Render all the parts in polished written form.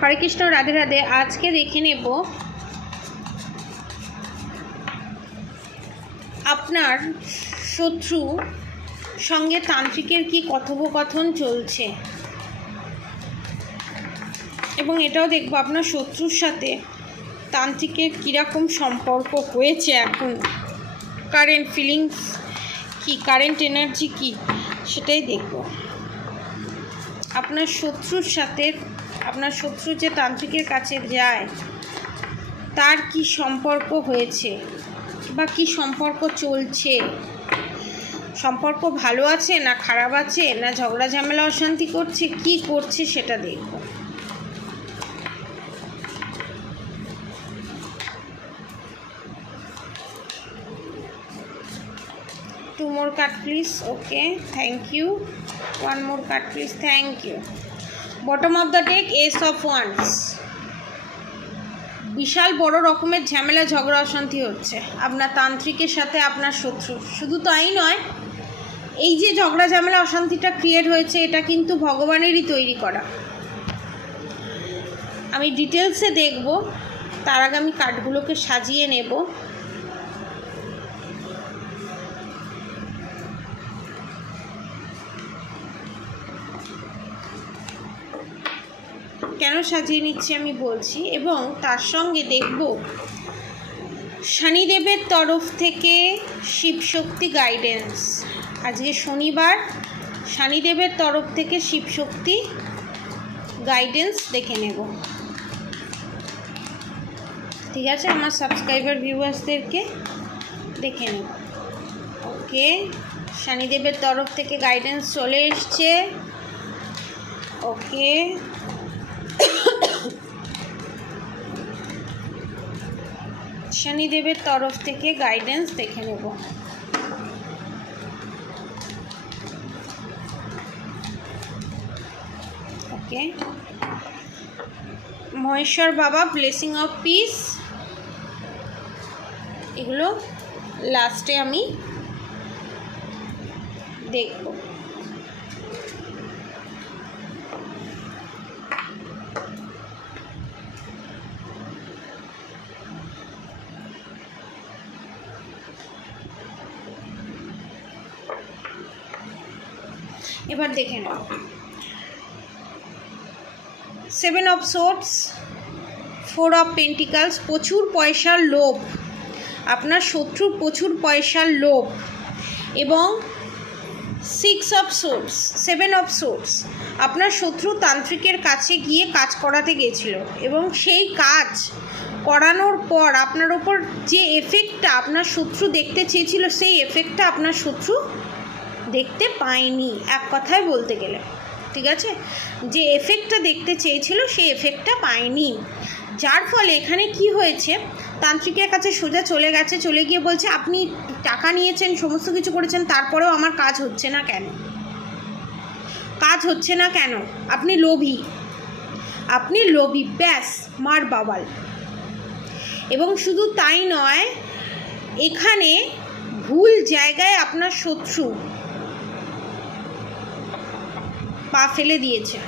হরে কৃষ্ণ, রাধে রাধে। আজকে দেখে নেব আপনার শত্রু সঙ্গে তান্ত্রিকের কি কথোপকথন চলছে, এবং এটাও দেখব আপনার শত্রুর সাথে তান্ত্রিকের কীরকম সম্পর্ক হয়েছে, এখন কারেন্ট ফিলিংস কি, কারেন্ট এনার্জি কি, সেটাই দেখব। আপনার শত্রুর সাথে, আপনার শত্রু যে তান্ত্রিকের কাছে যায় তার কি সম্পর্ক হয়েছে বা কি সম্পর্ক চলছে, সম্পর্ক ভালো আছে না খারাপ আছে, না ঝগড়া ঝামেলা অশান্তি করছে, কি করছে সেটা দেখব। Two more card please. Okay, thank you. One more card please. Thank you. Bottom of the deck, Ace of Wands. বিশাল বড় রকমের ঝামেলা ঝগড়া অশান্তি হচ্ছে আপনার তান্ত্রিকের সাথে আপনার শত্রু। শুধু তাই নয়, এই যে ঝগড়া ঝামেলা অশান্তিটা ক্রিয়েট হয়েছে এটা কিন্তু ভগবানেরই তৈরি করা। আমি ডিটেলসে দেখব, তার আগে আমি কার্ডগুলোকে সাজিয়ে নেব। কেন সাজিয়ে নিচ্ছি আমি বলছি, এবং তার সঙ্গে দেখব শনিদেবের তরফ থেকে শিবশক্তি গাইডেন্স। আজকে শনিবার, শনিদেবের তরফ থেকে শিবশক্তি গাইডেন্স দেখে নেব। ঠিক আছে, আমার সাবস্ক্রাইবার ভিউয়ার্সদেরকে দেখে নেব। ওকে, শনিদেবের তরফ থেকে গাইডেন্স চলে এসছে। ওকে, শনিদেবের তরফ থেকে গাইডেন্স দেখে নেব। ওকে, মহেশ্বর বাবা ব্লেসিং অফ পিস, এগুলো লাস্টে আমি দেখব। এবার দেখে নাও, 7 অফ সোর্ডস, 4 অফ পেন্টিকালস। প্রচুর পয়সার লোভ, আপনার শত্রুর প্রচুর পয়সার লোভ, এবং 6 অফ সোর্ডস, 7 অফ সোর্ডস। আপনার শত্রু তান্ত্রিকের কাছে গিয়ে কাজ করাতে গিয়েছিল, এবং সেই কাজ করানোর পর আপনার ওপর যে এফেক্টটা আপনার শত্রু দেখতে চেয়েছিল, সেই এফেক্টটা আপনার শত্রু দেখতে পায়নি, এক কথায় বলতে গেলে। ঠিক আছে, যে এফেক্টটা দেখতে চেয়েছিল সেই এফেক্টটা পায়নি, যার ফলে এখানে কি হয়েছে, তান্ত্রিকের কাছে সোজা চলে গেছে, চলে গিয়ে বলছে আপনি টাকা নিয়েছেন, সমস্ত কিছু করেছেন, তারপরেও আমার কাজ হচ্ছে না কেন, কাজ হচ্ছে না কেন, আপনি লোভী, আপনি লোভী, ব্যাস মার বাবাল। এবং শুধু তাই নয়, এখানে ভুল জায়গায় আপনার শত্রু পা ফেলে দিয়েছে।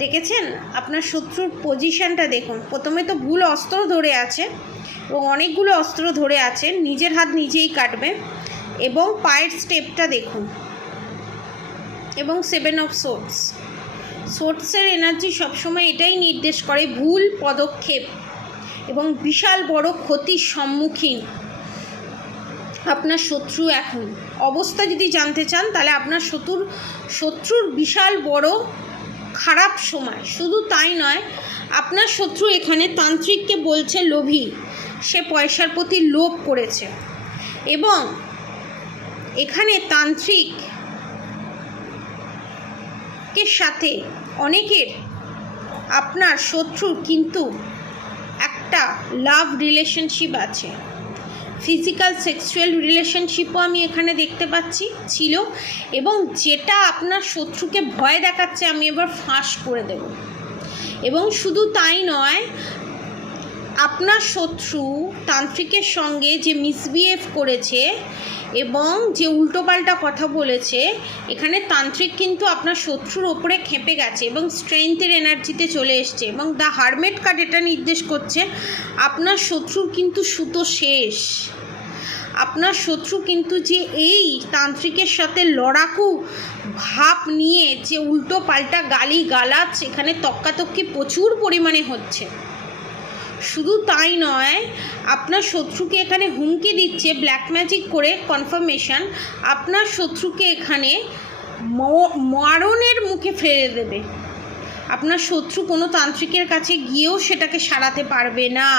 দেখেছেন আপনার শত্রুর পজিশনটা দেখুন, প্রথমে তো ভুল অস্ত্র ধরে আছে, এবং অনেকগুলো অস্ত্র ধরে আছে, নিজের হাত নিজেই কাটবে, এবং পায়ের স্টেপটা দেখুন, এবং 7 অফ সোর্ডস। সোর্ডসের এনার্জি সবসময় এটাই নির্দেশ করে ভুল পদক্ষেপ এবং বিশাল বড় ক্ষতির সম্মুখীন আপনার শত্রু। এখন অবস্থা যদি জানতে চান তাহলে আপনার শত্রুর বিশাল বড় খারাপ সময়। শুধু তাই নয়, আপনার শত্রু এখানে তান্ত্রিককে বলছে লোভী, সে পয়সার প্রতি লোভ করেছে, এবং এখানে তান্ত্রিকের সাথে অনেকের, আপনার শত্রুর কিন্তু একটা লাভ রিলেশনশিপ আছে, ফিজিক্যাল সেক্সুয়াল রিলেশনশিপও আমি এখানে দেখতে পাচ্ছি ছিল, এবং যেটা আপনার শত্রুকে ভয় দেখাচ্ছে আমি এবার ফাঁস করে দেব। এবং শুধু তাই নয়, আপনার শত্রু তান্ত্রিকের সঙ্গে যে মিসবিহেভ করেছে এবং যে উল্টোপাল্টা কথা বলেছে, এখানে তান্ত্রিক কিন্তু আপনার শত্রুর ওপরে খেপে গেছে এবং স্ট্রেংথের এনার্জিতে চলে এসছে। এবং দ্য হারমেট কার্ড এটা নির্দেশ করছে আপনার শত্রুর কিন্তু সুতো শেষ। আপনার শত্রু কিন্তু যে এই তান্ত্রিকের সাথে লড়াকু ভাব নিয়ে যে উল্টো পাল্টা গালি গালাজ এখানে তক্কাতক্কি প্রচুর পরিমাণে হচ্ছে। শুধু তাই নয়, আপনার শত্রুকে এখানে হুমকি দিচ্ছে ব্ল্যাক ম্যাজিক করে কনফার্মেশন আপনার শত্রুকে এখানে মরণের মুখে ফেলে দেবে। আপনার শত্রু কোনো তান্ত্রিকের কাছে গিয়েও সেটাকে সারাতে পারবে না।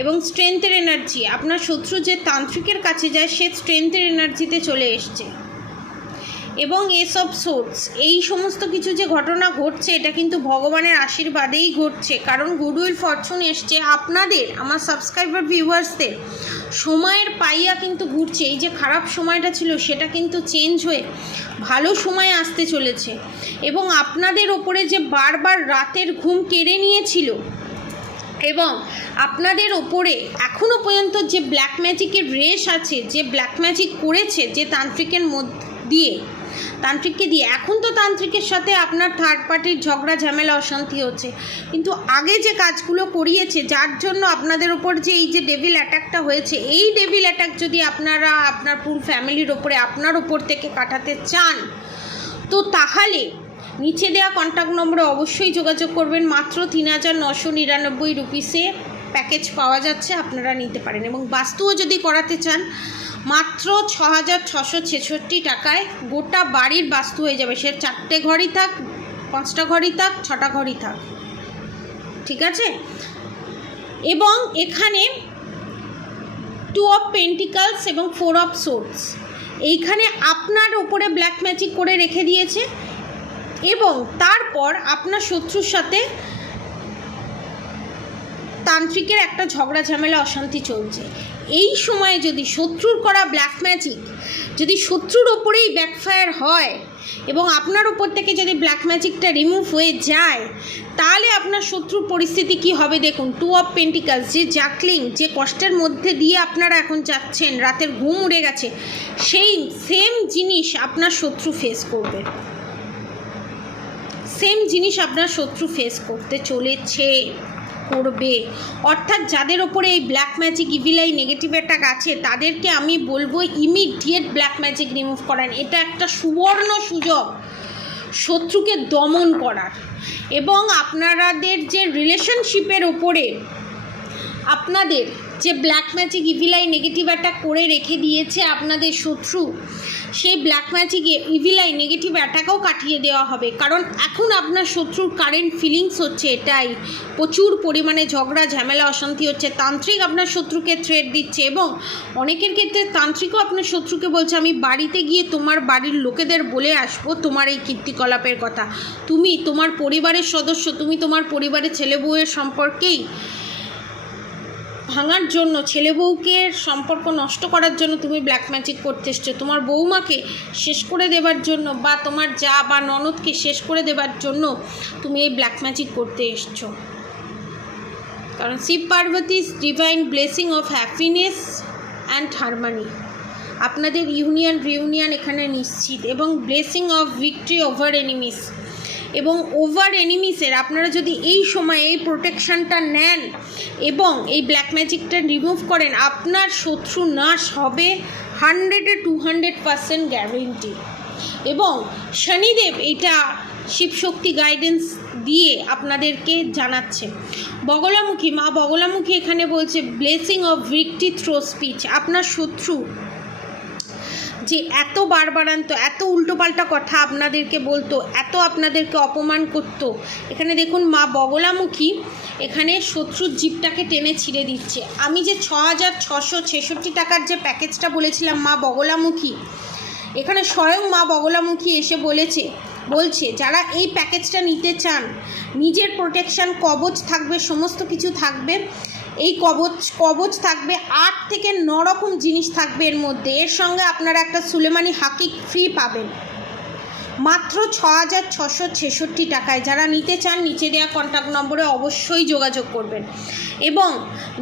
এবং স্ট্রেংথের এনার্জি, আপনার শত্রু যে তান্ত্রিকের কাছে যায় সে স্ট্রেংথের এনার্জিতে চলে এসছে। এবং এসব সোর্স এই সমস্ত কিছু যে ঘটনা ঘটছে এটা কিন্তু ভগবানের আশীর্বাদেই ঘটছে, কারণ গুডউইল ফরচুন এসছে আপনাদের, আমার সাবস্ক্রাইবার ভিউয়ার্সদের সময়ের পাইয়া কিন্তু ঘুরছে। এই যে খারাপ সময়টা ছিল সেটা কিন্তু চেঞ্জ হয়ে ভালো সময় আসতে চলেছে। এবং আপনাদের ওপরে যে বারবার রাতের ঘুম কেড়ে নিয়েছিল এবং আপনাদের ওপরে এখনও পর্যন্ত যে ব্ল্যাক ম্যাজিকের রেশ আছে, যে ব্ল্যাক ম্যাজিক করেছে যে তান্ত্রিকের তান্ত্রিককে দিয়ে, এখন তো তান্ত্রিকের সাথে আপনার থার্ড পার্টির ঝগড়া ঝামেলা অশান্তি হচ্ছে, কিন্তু আগে যে কাজগুলো করিয়েছে যার জন্য আপনাদের ওপর যে এই যে ডেভিল অ্যাটাকটা হয়েছে, এই ডেভিল অ্যাটাক যদি আপনারা আপনার পুরো ফ্যামিলির ওপরে আপনার ওপর থেকে কাটাতে চান তো তাহলে নিচে দেওয়া কন্ট্যাক্ট নম্বরে অবশ্যই যোগাযোগ করবেন। মাত্র ৩,৯৯৯ রুপিসে প্যাকেজ পাওয়া যাচ্ছে, আপনারা নিতে পারেন। এবং বাস্তুও যদি করাতে চান মাত্র ৬,৬৬৬ টাকায় গোটা বাড়ির বাস্তু হয়ে যাবে। সে 4টে ঘরই থাক, 5টা ঘরই থাক, 6টা ঘরই থাক, ঠিক আছে। এবং এখানে 2 অফ পেন্টিকালস এবং 4 অফ সোর্ডস এইখানে আপনার ওপরে ব্ল্যাক ম্যাজিক করে রেখে দিয়েছে এবং তারপর আপনার শত্রুর সাথে তান্ত্রিকের একটা ঝগড়া ঝামেলা অশান্তি চলছে। এই সময়ে যদি শত্রুর করা ব্ল্যাক ম্যাজিক যদি শত্রুর ওপরেই ব্যাকফায়ার হয় এবং আপনার ওপর থেকে যদি ব্ল্যাক ম্যাজিকটা রিমুভ হয়ে যায় তাহলে আপনার শত্রুর পরিস্থিতি কি হবে দেখুন। 2 অফ পেন্টিকালস, যে জাকলিং, যে কষ্টের মধ্যে দিয়ে আপনারা এখন যাচ্ছেন, রাতের ঘুম উড়ে গেছে, সেই সেম জিনিস আপনার শত্রু ফেস করবে, সেম জিনিস আপনার শত্রু ফেস করতে চলেছে, করবে। অর্থাৎ যাদের ওপরে এই black magic evil eye negative attack আছে তাদেরকে আমি বলবো ইমিডিয়েট ব্ল্যাক ম্যাজিক রিমুভ করেন। এটা একটা সুবর্ণ সুযোগ শত্রুকে দমন করার। এবং আপনাদের যে রিলেশনশিপের ওপরে আপনাদের যে black magic evil eye negative attack করে রেখে দিয়েছে আপনাদের শত্রু, সেই black magic evil eye negative অ্যাটাকও কাটিয়ে দেওয়া হবে। কারণ এখন আপনার শত্রুর কারেন্ট ফিলিংস হচ্ছে এটাই, প্রচুর পরিমাণে ঝগড়া ঝামেলা অশান্তি হচ্ছে। তান্ত্রিক আপনার শত্রুকে থ্রেট দিচ্ছে এবং অনেকের ক্ষেত্রে তান্ত্রিকও আপনার শত্রুকে বলছে আমি বাড়িতে গিয়ে তোমার বাড়ির লোকেদের বলে আসবো তোমার এই কীর্তিকলাপের কথা, তুমি তোমার পরিবারের সদস্য, তুমি তোমার পরিবারের ছেলে বউয়ের সম্পর্কেই ভাঙার জন্য, ছেলে বউকে সম্পর্ক নষ্ট করার জন্য তুমি ব্ল্যাক ম্যাজিক করতে এসছো, তোমার বৌমাকে শেষ করে দেবার জন্য বা তোমার যা বা ননদকে শেষ করে দেবার জন্য তুমি এই ব্ল্যাক ম্যাজিক করতে এসছো। কারণ শিব পার্বতীর divine blessing of happiness and harmony, আপনাদের ইউনিয়ন রিউনিয়ন এখানে নিশ্চিত। এবং blessing of victory over enemies, এবং ওভার এনিমিসের আপনারা যদি এই সময় এই প্রোটেকশানটা নেন এবং এই ব্ল্যাক ম্যাজিকটা রিমুভ করেন আপনার শত্রু নাশ হবে 100-200% গ্যারেন্টি। এবং শনিদেব এটা শিবশক্তি গাইডেন্স দিয়ে আপনাদেরকে জানাচ্ছে। বগলামুখী, মা বগলামুখী এখানে বলছে blessing of victory through speech, আপনার শত্রু যে এত বারবারান্ত, এত উল্টোপাল্টা কথা আপনাদেরকে বলতো, এত আপনাদেরকে অপমান করতো, এখানে দেখুন মা বগলামুখী এখানে শত্রুর জিপটাকে টেনে ছিঁড়ে দিচ্ছে। আমি যে 6,666 টাকার যে প্যাকেজটা বলেছিলাম মা বগলামুখী, এখানে স্বয়ং মা বগলামুখী এসে বলছে যারা এই প্যাকেজটা নিতে চান নিজের প্রোটেকশান কবচ থাকবে, সমস্ত কিছু থাকবে। এই কবচ থাকবে 8 থেকে 9 রকম জিনিস থাকবে এর মধ্যে। এর সঙ্গে আপনারা একটা সুলেমানি হাকিক ফ্রি পাবেন। মাত্র 6,666 টাকায়। যারা নিতে চান নিচে দেওয়া কন্ট্যাক্ট নম্বরে অবশ্যই যোগাযোগ করবেন। এবং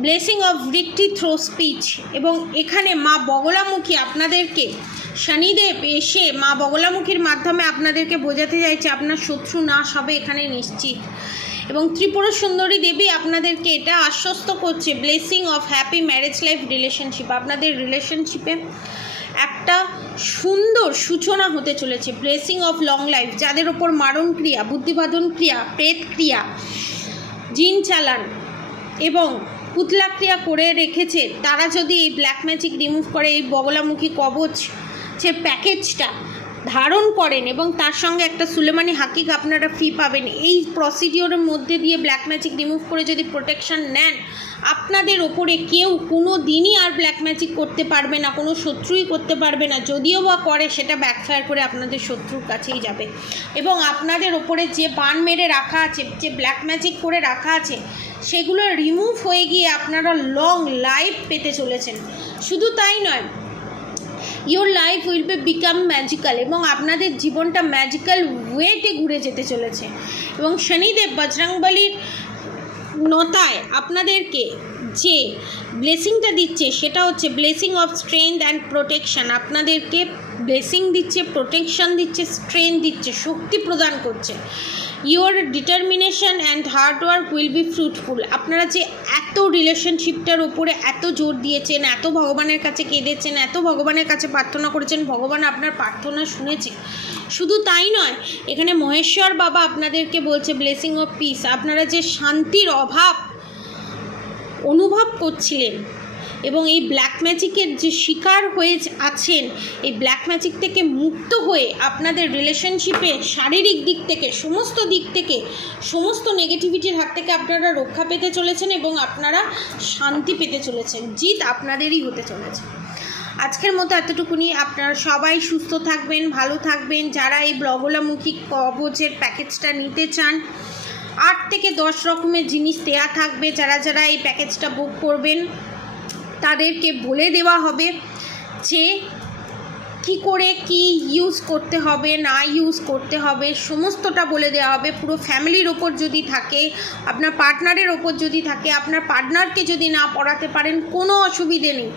blessing of victory through speech, এবং এখানে মা বগলামুখী আপনাদেরকে, শনিদেব এসে মা বগলামুখীর মাধ্যমে আপনাদেরকে বোঝাতে চাইছে আপনার শত্রু নাশ হবে এখানে নিশ্চিত। এবং ত্রিপুরা সুন্দরী দেবী আপনাদেরকে এটা আশ্বস্ত করছে blessing of happy marriage life relationship, আপনাদের রিলেশনশিপে একটা সুন্দর সূচনা হতে চলেছে। ব্লেসিং অফ লং লাইফ, যাদের ওপর মারণ ক্রিয়া, বুদ্ধিবাদন ক্রিয়া, প্রেত ক্রিয়া, জিন চালান এবং পুতলা ক্রিয়া করে রেখেছে, তারা যদি এই ব্ল্যাক ম্যাজিক রিমুভ করে এই বগলামুখী কবচ যে প্যাকেজটা ধারণ করেন এবং তার সঙ্গে একটা সুলেমানি হাকিক আপনারা ফ্রি পাবেন। এই প্রসিডিওরের মধ্যে দিয়ে ব্ল্যাক ম্যাজিক রিমুভ করে যদি প্রোটেকশন নেন, আপনাদের ওপরে কেউ কোনো দিনই আর ব্ল্যাক ম্যাজিক করতে পারবে না, কোনো শত্রুই করতে পারবে না। যদিও বা করে সেটা ব্যাকফায়ার করে আপনাদের শত্রুর কাছেই যাবে। এবং আপনাদের ওপরে যে বান মেরে রাখা আছে, যে ব্ল্যাক ম্যাজিক করে রাখা আছে, সেগুলো রিমুভ হয়ে গিয়ে আপনারা লং লাইফ পেতে চলেছেন। শুধু তাই নয়, your life will be become magical, এবং আপনাদের জীবনটা ম্যাজিক্যাল ওয়েতে ঘুরে যেতে চলেছে। এবং শনিদেব বজরংবলীর নতায় আপনাদেরকে যে ব্লেসিংটা দিচ্ছে সেটা হচ্ছে blessing of strength and protection. আপনাদেরকে ব্লেসিং দিচ্ছে, প্রোটেকশন দিচ্ছে, স্ট্রেংথ দিচ্ছে, শক্তি প্রদান করছে। Your determination and hard work will be fruitful. আপনারা যে এত রিলেশনশিপটার উপরে এত জোর দিয়েছেন, এত ভগবানের কাছে কেঁদেছেন, এত ভগবানের কাছে প্রার্থনা করেছেন, ভগবান আপনার প্রার্থনা শুনেছে। শুধু তাই নয়, এখানে মহেশ্বর বাবা আপনাদেরকে বলছে ব্লেসিং অফ পিস। আপনারা যে শান্তির অভাব অনুভব করছিলেন এবং এই ব্ল্যাক ম্যাজিকের যে শিকার হয়ে আছেন, এই ব্ল্যাক ম্যাজিক থেকে মুক্ত হয়ে আপনাদের রিলেশনশিপে শারীরিক দিক থেকে, সমস্ত দিক থেকে, সমস্ত নেগেটিভিটির হাত থেকে আপনারা রক্ষা পেতে চলেছেন এবং আপনারা শান্তি পেতে চলেছেন। জিত আপনাদেরই হতে চলেছে। আজকের মতো এতটুকুনি। আপনারা সবাই সুস্থ থাকবেন, ভালো থাকবেন। যারা এই বগলামুখী কবচের প্যাকেজটা নিতে চান, 8 থেকে 10 রকমের জিনিস দেয়া থাকবে। যারা যারা এই প্যাকেজটা বুক করবেন তাদেরকে বলে দেওয়া হবে যে কি করে কি ইউজ করতে হবে, না ইউজ করতে হবে, সমস্তটা বলে দেওয়া হবে। পুরো ফ্যামিলির ওপর যদি থাকে, আপনার পার্টনারের ওপর যদি থাকে, আপনার পার্টনারকে যদি না পড়াতে পারেন কোনো অসুবিধে নেই,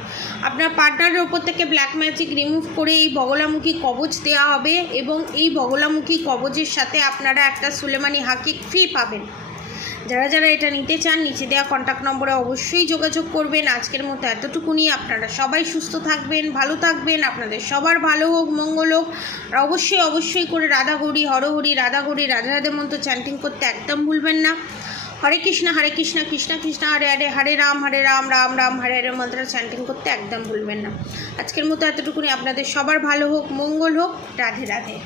আপনার পার্টনারের ওপর থেকে ব্ল্যাক ম্যাজিক রিমুভ করে এই বগলামুখী কবচ দেওয়া হবে এবং এই বগলামুখী কবচের সাথে আপনারা একটা সুলেমানি হাকিক ফ্রি পাবেন। যারা যারা এটা নিতে চান নিচে দেওয়া কন্ট্যাক্ট নম্বরে অবশ্যই যোগাযোগ করবেন। আজকের মতো এতটুকুনি। আপনারা সবাই সুস্থ থাকবেন, ভালো থাকবেন, আপনাদের সবার ভালো হোক, মঙ্গল হোক। আর অবশ্যই অবশ্যই করে রাধা গৌরী হরহরি, রাধা গৌরী রাধা রাধে মন্ত্র চ্যান্টিং করতে একদম ভুলবেন না। হরে কৃষ্ণ কৃষ্ণ কৃষ্ণ হরে হরে, হরে রাম রাম রাম হরে হরে মন্ত্র চ্যান্টিং করতে একদম ভুলবেন না। আজকের মতো এতটুকুনি। আপনাদের সবার ভালো হোক, মঙ্গল হোক। রাধে রাধে।